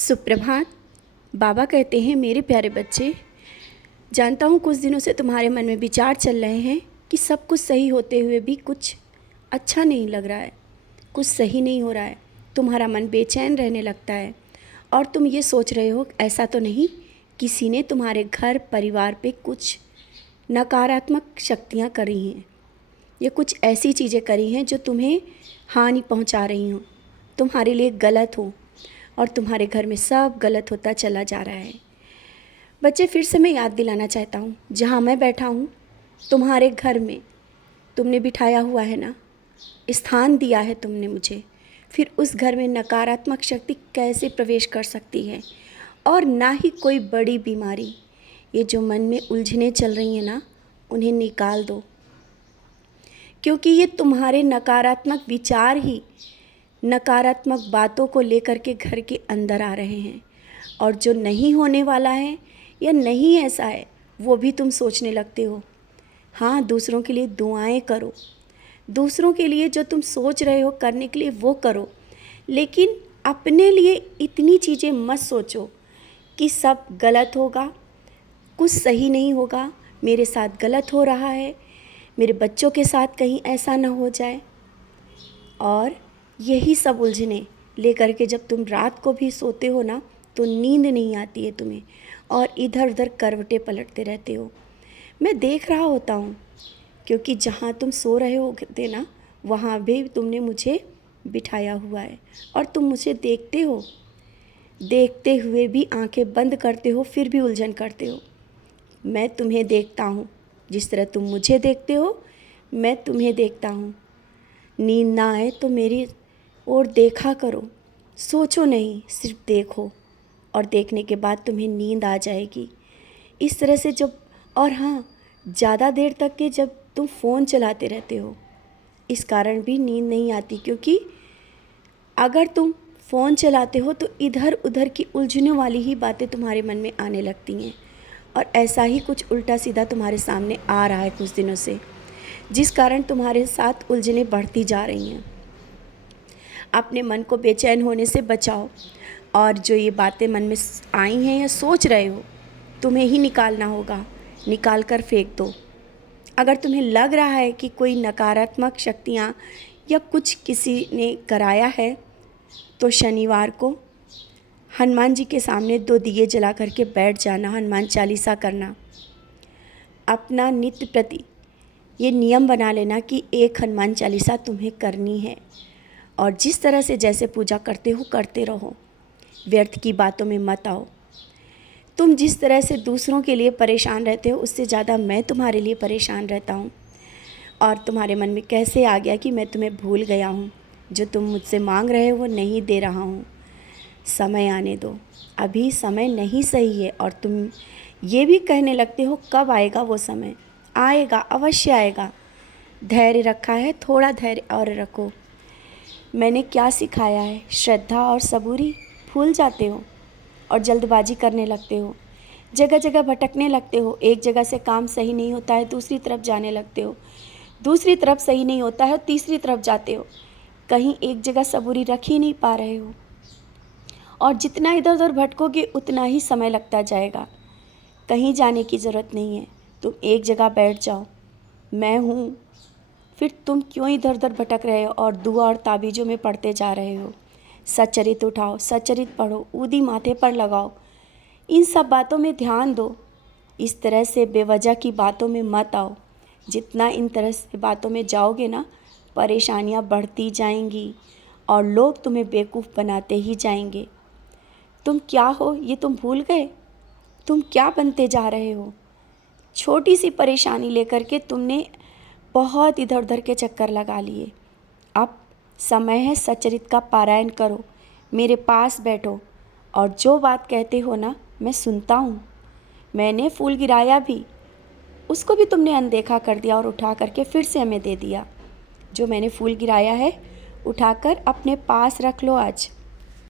सुप्रभात। बाबा कहते हैं, मेरे प्यारे बच्चे, जानता हूँ कुछ दिनों से तुम्हारे मन में विचार चल रहे हैं कि सब कुछ सही होते हुए भी कुछ अच्छा नहीं लग रहा है, कुछ सही नहीं हो रहा है। तुम्हारा मन बेचैन रहने लगता है और तुम ये सोच रहे हो, ऐसा तो नहीं किसी ने तुम्हारे घर परिवार पे कुछ नकारात्मक शक्तियाँ करी हैं, ये कुछ ऐसी चीज़ें करी हैं जो तुम्हें हानि पहुँचा रही हों, तुम्हारे लिए गलत हो और तुम्हारे घर में सब गलत होता चला जा रहा है। बच्चे, फिर से मैं याद दिलाना चाहता हूँ, जहाँ मैं बैठा हूँ तुम्हारे घर में तुमने बिठाया हुआ है ना, स्थान दिया है तुमने मुझे, फिर उस घर में नकारात्मक शक्ति कैसे प्रवेश कर सकती है। और ना ही कोई बड़ी बीमारी, ये जो मन में उलझने चल रही हैं ना, उन्हें निकाल दो, क्योंकि ये तुम्हारे नकारात्मक विचार ही नकारात्मक बातों को लेकर के घर के अंदर आ रहे हैं। और जो नहीं होने वाला है या नहीं ऐसा है वो भी तुम सोचने लगते हो। हाँ, दूसरों के लिए दुआएं करो, दूसरों के लिए जो तुम सोच रहे हो करने के लिए वो करो, लेकिन अपने लिए इतनी चीज़ें मत सोचो कि सब गलत होगा, कुछ सही नहीं होगा, मेरे साथ गलत हो रहा है, मेरे बच्चों के साथ कहीं ऐसा ना हो जाए। और यही सब उलझने लेकर के जब तुम रात को भी सोते हो ना, तो नींद नहीं आती है तुम्हें और इधर उधर करवटें पलटते रहते हो। मैं देख रहा होता हूँ, क्योंकि जहाँ तुम सो रहे होते ना, वहाँ भी तुमने मुझे बिठाया हुआ है और तुम मुझे देखते हो, देखते हुए भी आंखें बंद करते हो, फिर भी उलझन करते हो। मैं तुम्हें देखता हूँ, जिस तरह तुम मुझे देखते हो मैं तुम्हें देखता हूँ। नींद ना आए तो मेरी ओर देखा करो, सोचो नहीं, सिर्फ देखो, और देखने के बाद तुम्हें नींद आ जाएगी। इस तरह से जब, और हाँ, ज़्यादा देर तक के जब तुम फ़ोन चलाते रहते हो, इस कारण भी नींद नहीं आती, क्योंकि अगर तुम फ़ोन चलाते हो तो इधर उधर की उलझनों वाली ही बातें तुम्हारे मन में आने लगती हैं। और ऐसा ही कुछ उल्टा सीधा तुम्हारे सामने आ रहा है कुछ दिनों से, जिस कारण तुम्हारे साथ उलझनें बढ़ती जा रही हैं। अपने मन को बेचैन होने से बचाओ, और जो ये बातें मन में आई हैं या सोच रहे हो, तुम्हें ही निकालना होगा, निकाल कर फेंक दो। अगर तुम्हें लग रहा है कि कोई नकारात्मक शक्तियाँ या कुछ किसी ने कराया है, तो शनिवार को हनुमान जी के सामने 2 दिए जला करके बैठ जाना, हनुमान चालीसा करना। अपना नित्य प्रति ये नियम बना लेना कि एक हनुमान चालीसा तुम्हें करनी है, और जिस तरह से जैसे पूजा करते हो करते रहो, व्यर्थ की बातों में मत आओ। तुम जिस तरह से दूसरों के लिए परेशान रहते हो, उससे ज़्यादा मैं तुम्हारे लिए परेशान रहता हूँ। और तुम्हारे मन में कैसे आ गया कि मैं तुम्हें भूल गया हूँ, जो तुम मुझसे मांग रहे हो वो नहीं दे रहा हूँ। समय आने दो, अभी समय नहीं सही है। और तुम ये भी कहने लगते हो, कब आएगा वो समय? आएगा, अवश्य आएगा। धैर्य रखा है, थोड़ा धैर्य और रखो। मैंने क्या सिखाया है? श्रद्धा और सबूरी। भूल जाते हो और जल्दबाजी करने लगते हो, जगह जगह भटकने लगते हो। एक जगह से काम सही नहीं होता है, दूसरी तरफ जाने लगते हो, दूसरी तरफ सही नहीं होता है, तीसरी तरफ जाते हो। कहीं एक जगह सबूरी रख ही नहीं पा रहे हो, और जितना इधर उधर भटकोगे उतना ही समय लगता जाएगा। कहीं जाने की ज़रूरत नहीं है, तुम एक जगह बैठ जाओ, मैं हूँ। फिर तुम क्यों इधर उधर भटक रहे हो और दुआ और ताबीज़ों में पढ़ते जा रहे हो? सच्चरित उठाओ, सच्चरित पढ़ो, ऊदी माथे पर लगाओ, इन सब बातों में ध्यान दो। इस तरह से बेवजह की बातों में मत आओ। जितना इन तरह से बातों में जाओगे ना, परेशानियां बढ़ती जाएंगी और लोग तुम्हें बेवकूफ़ बनाते ही जाएंगे। तुम क्या हो ये तुम भूल गए? तुम क्या बनते जा रहे हो? छोटी सी परेशानी लेकर के तुमने बहुत इधर उधर के चक्कर लगा लिए। अब समय है, सच्चरित का पारायण करो, मेरे पास बैठो, और जो बात कहते हो ना मैं सुनता हूँ। मैंने फूल गिराया भी, उसको भी तुमने अनदेखा कर दिया और उठा करके फिर से हमें दे दिया। जो मैंने फूल गिराया है उठाकर अपने पास रख लो आज।